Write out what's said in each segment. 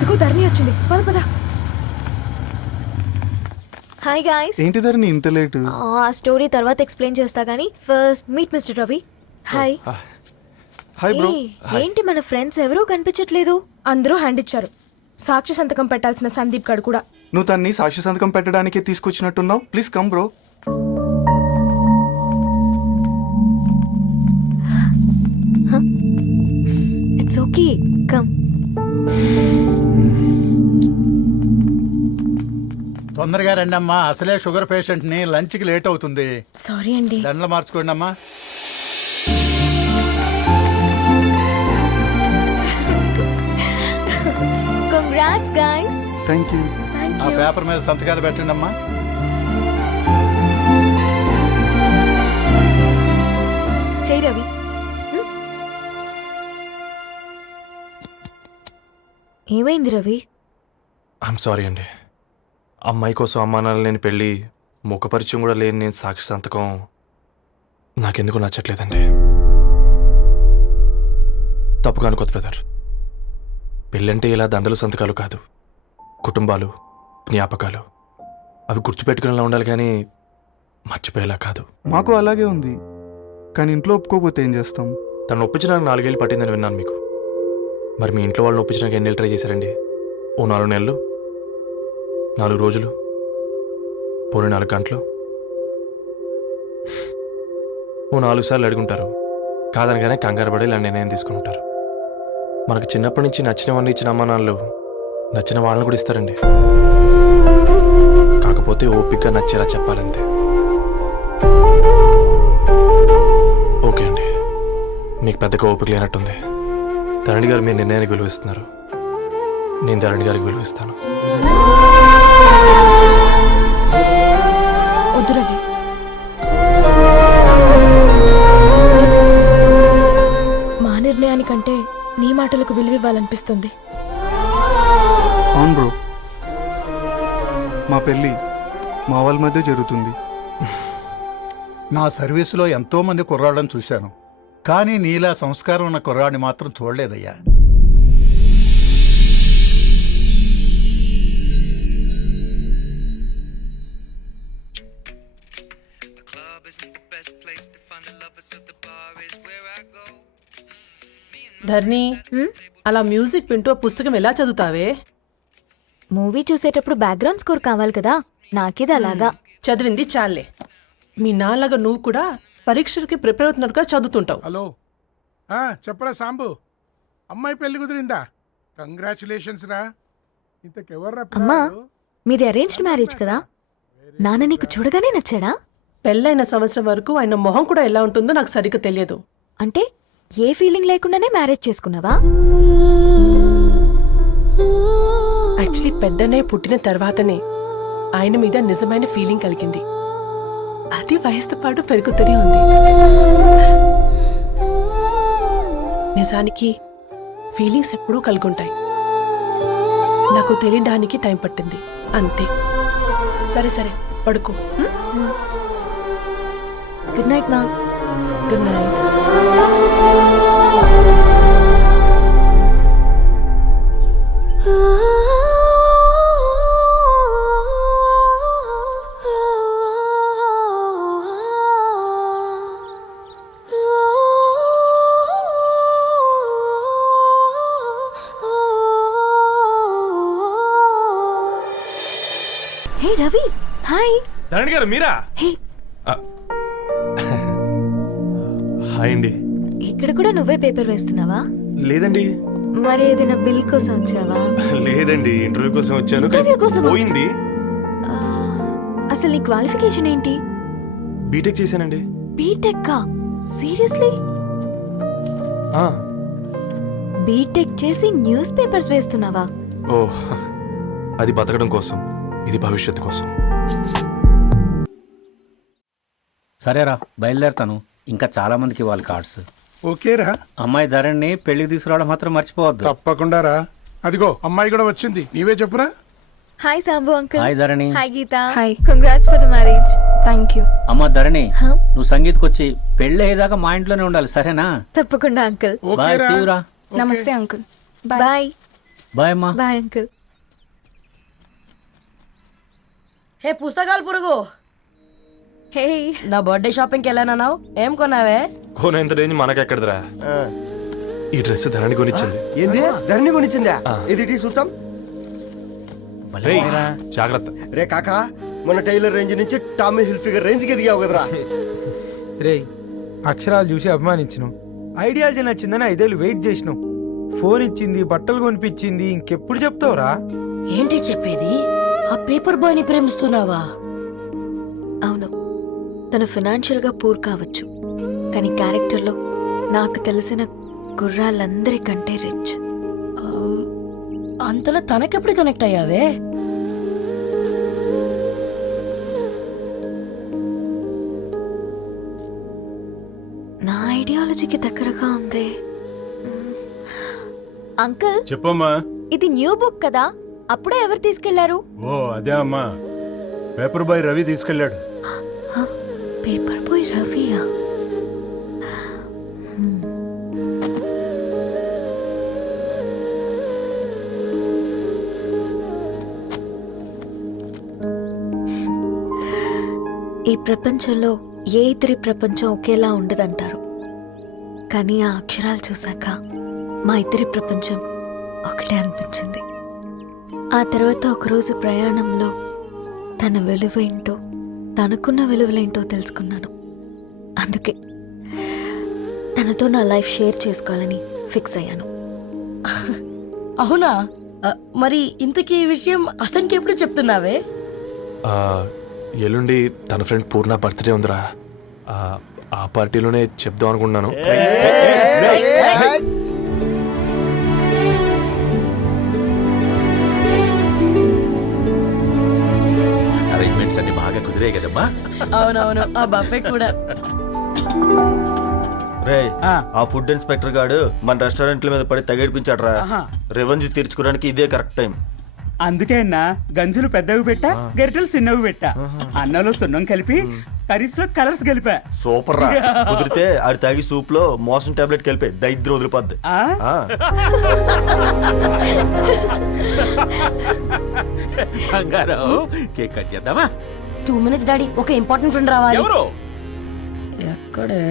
అదిగో ధరణి వచ్చింది, పద పద. Hi guys. ఏంటి ధరణి ఇంత లేట్? ఆ స్టోరీ తర్వాత ఎక్స్ప్లెయిన్ చేస్తా గానీ first meet mister Ravi. Hi. Hi bro. ఏంటి మన ఫ్రెండ్స్ ఎవరూ కనిపించట్లేదు? అందరూ హ్యాండ్ ఇచ్చారు. సాక్షి సంతకం పెట్టాల్సిన సందీప్ గడు కూడా. నువ్వు తన్ని సాక్షి సంతకం పెట్టడానికి తీసుకొచ్చినట్టున్నావు. Please come bro. It's okay, come. తొందరగా రండి అమ్మా, అసలే షుగర్ పేషెంట్ ని, లంచ్ కి లేట్ అవుతుంది. సారీ అండి. దండలు మార్చుకోండి అమ్మా. Congrats guys. Thank you. ఆ పేపర్ మీద సంతకాలు పెట్టండి అమ్మా. చెయ్ రవి. ఏమైంది రవి? ఐఎమ్ సారీ అండి. అమ్మాయి కోసం అమ్మానాలు లేని పెళ్ళి, ముఖపరిచయం కూడా లేని నేను సాక్షి సంతకం నాకెందుకు నచ్చట్లేదండి. తప్పుగా అనుకోదు బ్రదర్. పెళ్ళంటే ఇలా దండలు సంతకాలు కాదు, కుటుంబాలు, జ్ఞాపకాలు. అవి గుర్తుపెట్టుకునేలా ఉండాలి కానీ మర్చిపోయేలా కాదు. మాకు అలాగే ఉంది, కానీ ఇంట్లో ఒప్పుకోకపోతే ఏం చేస్తాం? తను ఒప్పించడానికి 4 ఏళ్ళు పట్టిందని విన్నాను మీకు. మరి మీ ఇంట్లో వాళ్ళని ఒప్పించడానికి ఎన్ని ఏళ్ళు ట్రై చేశారండి? ఓ 4 నెలలు, 4 రోజులు, పోనీ 4 గంటలు, ఓ 4 సార్లు అడుగుంటారు. కాదనగానే కంగారు పడి ఇలా నిర్ణయం తీసుకుని ఉంటారు. మనకు చిన్నప్పటి నుంచి నచ్చినవన్నీ ఇచ్చిన అమ్మా నాన్నలు నచ్చిన వాళ్ళని కూడా ఇస్తారండి. కాకపోతే ఓపికగా నచ్చేలా చెప్పాలంతే. ఓకే అండి, మీకు పెద్దగా ఓపిక లేనట్టుంది. ధరణి గారు మీ నిర్ణయానికి విలువిస్తున్నారు, నేను ధరణి గారికి విలువిస్తాను. వద్దు రవి. మా నిర్ణయానికంటే నీ మాటలకు విలువ ఇవ్వాలనిపిస్తుంది. అవును బ్రో, మా పెళ్ళి మా వాళ్ళ మధ్య జరుగుతుంది. నా సర్వీసులో ఎంతో మంది కుర్రాళ్ళని చూశాను, కానీ నీలా సంస్కారం ఉన్న కుర్రాడిని మాత్రం చూడలేదయ్యా. ధర్ని, అలా మ్యూజిక్ వింటూ పుస్తకం ఎలా చదువుతావే? మూవీ చూసేటప్పుడు బ్యాక్గ్రౌండ్ స్కోర్ కావాలి కదా, నాకిది అలాగా. చదివింది చాలే. మీ నాన్నగా నువ్వు కూడా పరీక్షలకి ప్రిపేర్ అవుతున్నట్టుగా చదువుతుంటావు. హలో, చెప్పరా సాంబు, అమ్మాయి పెళ్లి కుదిరిందా? కంగ్రాచులేషన్స్ రా. ఇంతకెవర్రా? అమ్మా, మీది అరేంజ్డ్ మ్యారేజ్ కదా, నాన్న నీకు చూడగానే నచ్చాడా? పెళ్ళైన సంవత్సరం వరకు ఆయన మొహం కూడా ఎలా ఉంటుందో నాకు సరిగ్గా తెలియదు. అంటే ఏ ఫీలింగ్ లేకుండానే మ్యారేజ్ చేసుకున్నావా? యాక్చువల్లీ పెద్దనే పుట్టిన తర్వాతనే ఆయన మీద నిజమైన ఫీలింగ్ కలిగింది. అది వయసుతో పాటు పెరుగుతూనే ఉంది. నిజానికి ఫీలింగ్స్ ఎప్పుడూ కలుగుంటాయి. నాకు తెలియడానికి టైం పట్టింది అంతే. సరే సరే, పడుకో. గుడ్ నైట్ మా. Good night. Hey Ravi, hi. Dharani garu మీరా? హే, హాయ్ అండి. ఇక్కడ కూడా నువ్వే పేపర్ వేస్తున్నావా? లేదండి. మరి ఏదైనా బిల్ కోసం వచ్చావా? లేదండి, ఇంటర్వ్యూ కోసం వచ్చాను. ఇంటర్వ్యూ కోసమా? పోయింది. అసలు నీ క్వాలిఫికేషన్ ఏంటి? బీటెక్ చేశానండి. బీటెక్? సీరియస్లీ? బీటెక్ చేసి న్యూస్ పేపర్స్ వేస్తున్నావా? ఓ, అది బతకడం కోసం, ఇది భవిష్యత్తు కోసం. సరేరా, బయలుదేరుతాను. ఇంకా చాలా మందికి ఇవ్వాలి కార్డ్స్. ఓకేరా. అమ్మాయి ధరణి పెళ్లికి తీసుకురావడం మాత్రం మర్చిపోవద్దు. తప్పకుండా రా. అదిగో అమ్మాయి కూడా వచ్చింది, నీవే చెప్పురా. Hi Sambu uncle. Hi Dharani. Hi Geetha. Hi. Congrats for the marriage. Thank you. అమ్మ ధరణి, నువ్వు సంగీత్కి వచ్చి పెళ్లి అయ్యేదాకా మా ఇంట్లోనే ఉండాలి, సరేనా? తప్పకుండా అంకుల్. బాయ్, సీయురా. నమస్తే అంకుల్. బాయ్. బాయ్ అమ్మా. Bye uncle. హే పుస్తకాలు పురుగు, హే, నా బర్త్డే షాపింగ్కి వెళ్ళానన్నావు, ఏం కొన్నావే? కోన ఎంత రేంజ్ మనకెక్కడదిరా. ఈ డ్రెస్ ధరణి కొనిచ్చింది. ఏంది ధరణి కొనిచ్చిందా? ఆ. ఇది చూసాం. రేయ్, జాగ్రత్త. రే కాకా, మన టైలర్ రేంజ్ నుంచి టామీ హిల్ఫిగర్ రేంజ్ కి ఎదిగావు కదరా. రేయ్, అక్షరాలు చూసి అభిమానించను, ఐడియాలజీ నచ్చిందని 5 ఏళ్ళు వెయిట్ చేసినావు. ఫోన్ ఇచ్చింది, బట్టలు కొనిపించింది, ఇంకెప్పుడు చెప్తావురా? ఏంటి చెప్పేది? ఆ పేపర్ బాయ్ ని ప్రేమిస్తున్నావా? అవును, తను ఫినాన్షియల్గా పూర్ కావచ్చు, కానీ క్యారెక్టర్లో నాకు తెలిసిన కుర్రాళ్ళందరికంటే రిచ్. అంతలో తనకెప్పుడు కనెక్ట్ అయ్యావే? నా ఐడియాలజీకి దగ్గరగా ఉంది. అంకుల్, చెప్పమ్మా. ఇది న్యూ బుక్ కదా, అప్పుడే ఎవరు తీసుకెళ్లారు? ఓ అదే అమ్మా, పేపర్ బాయ్ రవి తీసుకెళ్ళాడు. పేపర్ బాయ్ రవియా? ఈ ప్రపంచంలో ఏ ఇద్దరి ప్రపంచం ఒకేలా ఉండదంటారు, కానీ ఆ అక్షరాలు చూశాక మా ఇద్దరి ప్రపంచం ఒకటే అనిపించింది. ఆ తర్వాత ఒకరోజు ప్రయాణంలో తన విలువేంటో, తనకున్న విలువలేంటో తెలుసుకున్నాను. అందుకే తనతో నా లైఫ్ షేర్ చేసుకోవాలని ఫిక్స్ అయ్యాను. అవునా? మరి ఇంతకీ ఈ విషయం అతనికి ఎప్పుడు చెప్తున్నావే? ఆ, ఎల్లుండి తన ఫ్రెండ్ పూర్ణ బర్త్డే ఉందిరా. ఆ పార్టీలోనే చెప్దాం అనుకుంటున్నాను. అరేంజ్మెంట్స్ అన్ని బాగా కుదిరే కదమ్మా. అవునవును, ఆ బఫే కూడా. రే, ఆ ఫుడ్ ఇన్స్పెక్టర్ గాడు మన రెస్టారెంట్ల మీద పడి తగేడిపించాడ్రా. రెవెన్యూ తీర్చుకోవడానికి ఇదే కరెక్ట్ టైం. అందుకే అన్న గంజులు పెద్దవి పెట్టా, గరిటెలు చిన్నవి పెట్టా, అన్నంలో సున్నం కలిపి కర్రీస్ లో కలర్స్ కలిపా. సూపర్ రా. కుదిరితే ఆడి తాగి సూప్ లో మోషన్ టాబ్లెట్ కలిపే దైద్యం వదిలిపోద్ది. బంగారం, కేక్ కట్ చేద్దామా? 2 minutes డాడీ, ఒక ఇంపార్టెంట్ ఫ్రెండ్ రావాలి. ఎవరు? ఎక్కడే?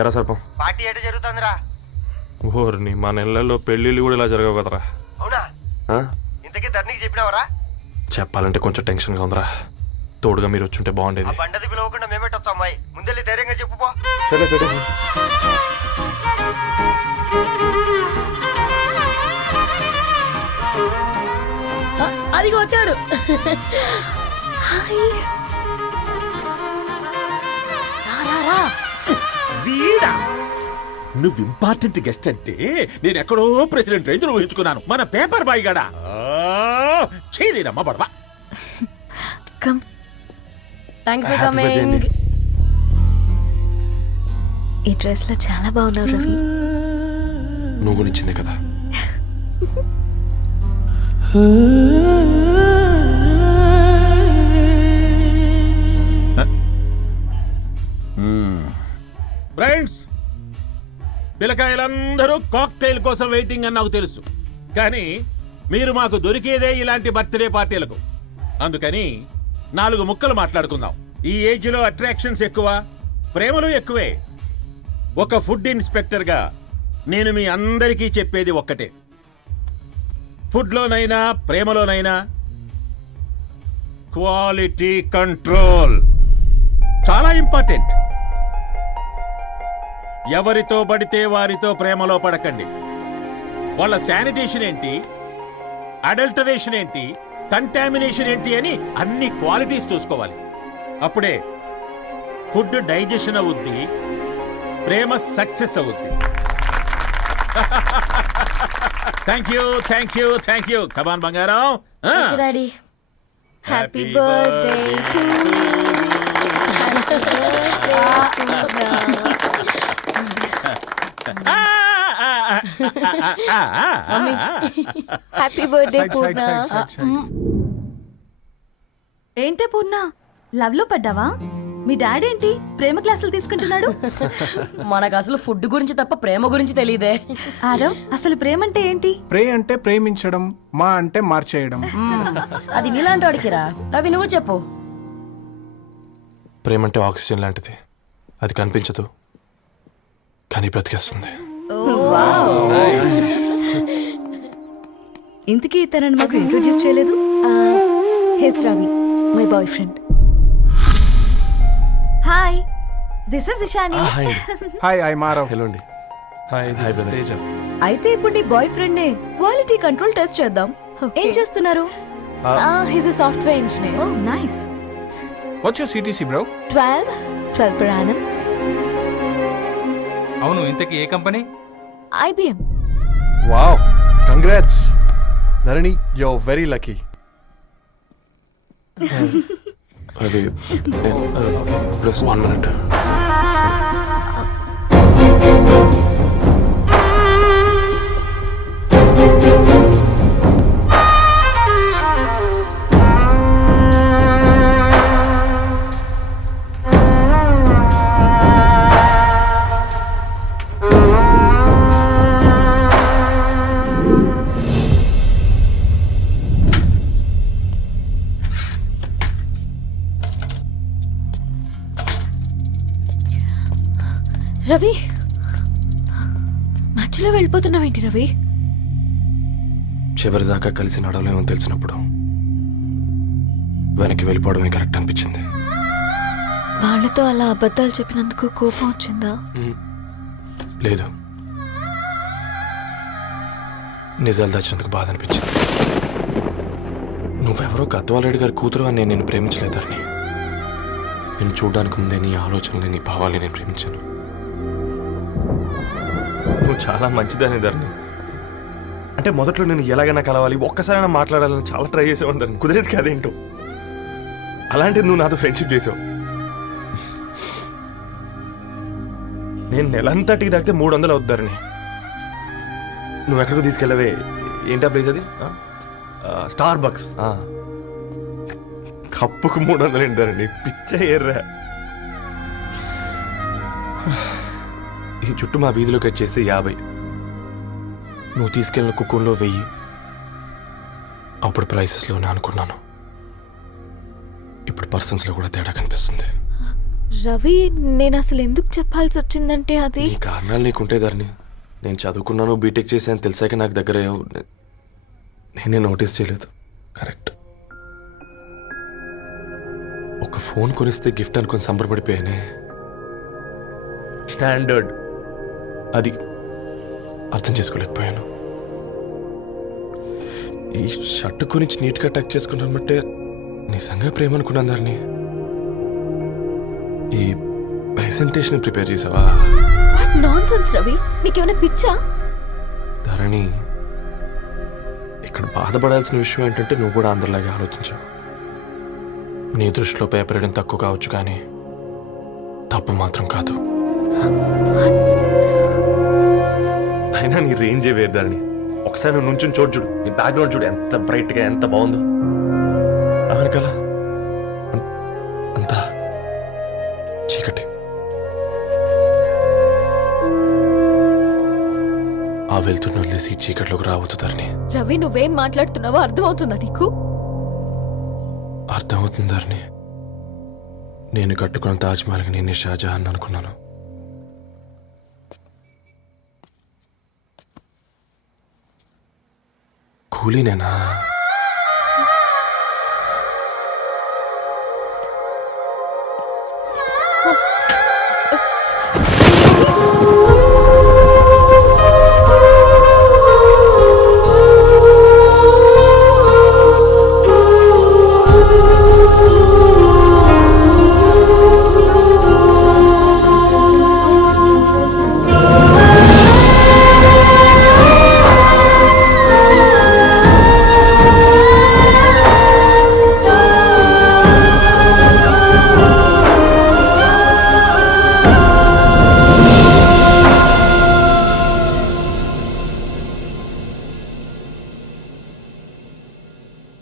ఎరా సర్పం, పార్టీ ఎట జరుగుతుందిరా? ఓర్ని మా నెలల్లో పెళ్ళిళ్ళు కూడా ఇలా జరగవు కదరా. అవునా? ఆ? ఇంతకీ ధరణికి చెప్పినావరా? చెప్పాలంటే కొంచెం టెన్షన్గా ఉందిరా. తోడుగా మీరు వచ్చుంటే బాగుండేది. బండది పిలవకుండా మేమేటొచ్చు అమ్మాయి, ముందెళ్ళి ధైర్యంగా చెప్పుపో. సరే సరే. అదిగో వచ్చాడు. వీడా? నువ్వు ఇంపార్టెంట్ గెస్ట్ అంటే నేను ఎక్కడో ప్రెసిడెంట్ రేంజ్ లో ఊహించుకున్నాను. మన పేపర్ బాయ్ గడా చేయలేదమ్మా బడవా. Come. Thanks for Happy birthday coming. అండి. ఈ డ్రెస్ లో చాలా బాగున్నావు రవి. నువ్వు గురించిందే కదా. ఫ్రెండ్స్, పిల్లకాయలందరూ కాక్టైల్ కోసం వెయిటింగ్ అని నాకు తెలుసు, కానీ మీరు మాకు దొరికేదే ఇలాంటి బర్త్డే పార్టీలకు. అందుకని 4 ముక్కలు మాట్లాడుకుందాం. ఈ ఏజ్ లో అట్రాక్షన్స్ ఎక్కువ, ప్రేమలు ఎక్కువే. ఒక ఫుడ్ ఇన్స్పెక్టర్ గా నేను మీ అందరికీ చెప్పేది ఒక్కటే, ఫుడ్లోనైనా ప్రేమలోనైనా క్వాలిటీ కంట్రోల్ చాలా ఇంపార్టెంట్. ఎవరితో పడితే వారితో ప్రేమలో పడకండి. వాళ్ళ శానిటేషన్ ఏంటి, అడల్టరేషన్ ఏంటి, కంటామినేషన్ ఏంటి అని అన్ని క్వాలిటీస్ చూసుకోవాలి. అప్పుడే ఫుడ్ డైజెషన్ అవుద్ది, ప్రేమ సక్సెస్ అవుద్ది. Thank you thank you thank you. Come on బంగారం. Daddy. Happy birthday to happy birthday Purna. ఏంటే పూర్ణ, లవ్ లో పడ్డావా? మీ డాడీ ఏంటి ప్రేమ క్లాసులు తీసుకుంటున్నాడు? మనకు అసలు ఫుడ్ గురించి తప్ప ప్రేమ గురించి తెలియదే. ఆరవ్, అసలు ప్రేమ అంటే ఏంటి? ప్రే అంటే ప్రేమించడం, మా అంటే మార్చేయడం. అది నీలాంటి వాడికిరా. రవి నువ్వు చెప్పు. ప్రేమ అంటే ఆక్సిజన్ లాంటిది. అది కనిపించదు కానీ బ్రతికేస్తుంది. ఇంతకీ తనని మాకు ఇంట్రొడ్యూస్ చేయలేదు. His Ravi, my boyfriend. Hi, this is Ishani. Hi I మారవ్. హలో అండి. హాయ్ తేజ. అయితే ఇప్పుడు నీ బాయ్ ఫ్రెండ్ నే క్వాలిటీ కంట్రోల్ టెస్ట్ చేద్దాం. ఏం చేస్తున్నారు? His a software engineer. Oh nice. What's your CTC bro? 12 per annum. అవును, ఇంతకీ ఏ company? IBM. Wow, congrats Dharani, you are very lucky. అది ప్లస్ 1 minute. రవి, మధ్యలో వెళ్ళిపోతున్నావేంటి రవి? చివరిదాకా కలిసి నడవలేమో తెలిసినప్పుడు వెనక్కి వెళ్ళిపోవడమే కరెక్ట్ అనిపించింది. వాళ్ళతో అలా అబద్ధాలు చెప్పినందుకు కోపం వచ్చిందా? లేదు, నిజాలు దాచినందుకు బాధ అనిపించింది. నువ్వెవరో గద్వాలరెడ్డి గారి కూతురు అని నేను ప్రేమించలేదని. నేను చూడడానికి ముందే నీ ఆలోచనలు, నీ భావాలని నేను ప్రేమించాను. నువ్వు చాలా మంచిదని ధరణి. అంటే మొదట్లో నేను ఎలాగైనా కలవాలి, ఒక్కసారైనా మాట్లాడాలని చాలా ట్రై చేసేవాడిని ధరణి. కుదిరేది కాదేంటో. అలాంటిది నువ్వు నాతో ఫ్రెండ్షిప్ చేసావు. నేను నెలంతటికి తాగితే 300 అవుతారని నువ్వు ఎక్కడికి తీసుకెళ్ళవే? ఏంటా ప్లేస్ అది? Star bucks. కప్పుకు 300 ఏంటారండి, పిచ్చ ఎర్రా. ఈ చుట్టూ మా వీధిలోకి వచ్చేసి 50. నువ్వు తీసుకెళ్ళిన కుక్కర్లో 1000. అప్పుడు ప్రైసెస్లోనే అనుకున్నాను, ఇప్పుడు పర్సన్స్లో కూడా తేడా కనిపిస్తుంది. రవి, నేను అసలు ఎందుకు చెప్పాల్సి వచ్చిందంటే అది ఈ కారణాలు నీకుంటే ధరణి. నేను చదువుకున్నాను, బీటెక్ చేశాను తెలిసాక నాకు దగ్గర నేనే నోటీస్ చేయలేదు. కరెక్ట్. ఒక ఫోన్ కొనిస్తే గిఫ్ట్ అనుకొని సంబరపడిపోయానే. స్టాండర్డ్ అది అర్థం చేసుకోలేకపోయాను. ఈ షర్ట్ గురించి నీట్గా టచ్ చేసుకున్నామంటే నిజంగా ప్రేమ అనుకున్నాను ధరణి. ఈ ప్రెసెంటేషన్ ప్రిపేర్ చేసావా? నాన్సెన్స్ రవి, నీకేమైనా పిచ్చా? ధరణి, ఇక్కడ బాధపడాల్సిన విషయం ఏంటంటే నువ్వు కూడా అందరిలాగే ఆలోచించావు. నీ దృష్టిలో పేపర్ వేయడం తక్కువ కావచ్చు కానీ తప్పు మాత్రం కాదు. అయినా నీ రేంజే వేరు ధరణి. ఒకసారి నువ్వు నుంచుని చోటు చూడు, నీ బ్యాక్గ్రౌండ్ చూడు, ఎంత బ్రైట్గా ఎంత బాగుందో. వెనకాల అంతా చీకటి. ఆ వెళ్తున్న వదిలేసి చీకట్లోకి రాబోతుందని. రవి, నువ్వేం మాట్లాడుతున్నావో అర్థమవుతుందా నీకు? అర్థమవుతుందని. నేను కట్టుకున్న తాజ్మహల్కి నేనే షాజహాన్ అనుకున్నాను. కూలీనేనా?